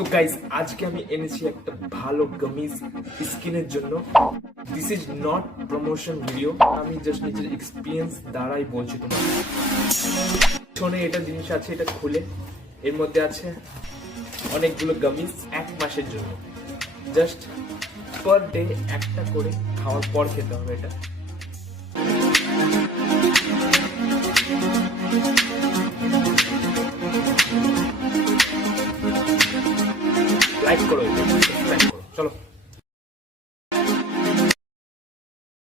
তো গাইস আজকে আমি এনেছি একটা ভালো গামিজ স্কিনের জন্য। This is not promotion video, আমি জাস্ট নিজের এক্সপিরিয়েন্স দ্বারাই বলছি তোমার। পিছনে এটা জিনিস আছে, এটা খুলে এর মধ্যে আছে অনেকগুলো গামিজ 1 মাসের জন্য। জাস্ট পার ডে একটা করে খাওয়ার পর খেতে হবে এটা। লাইক করো, সাবস্ক্রাইব করো, চলো।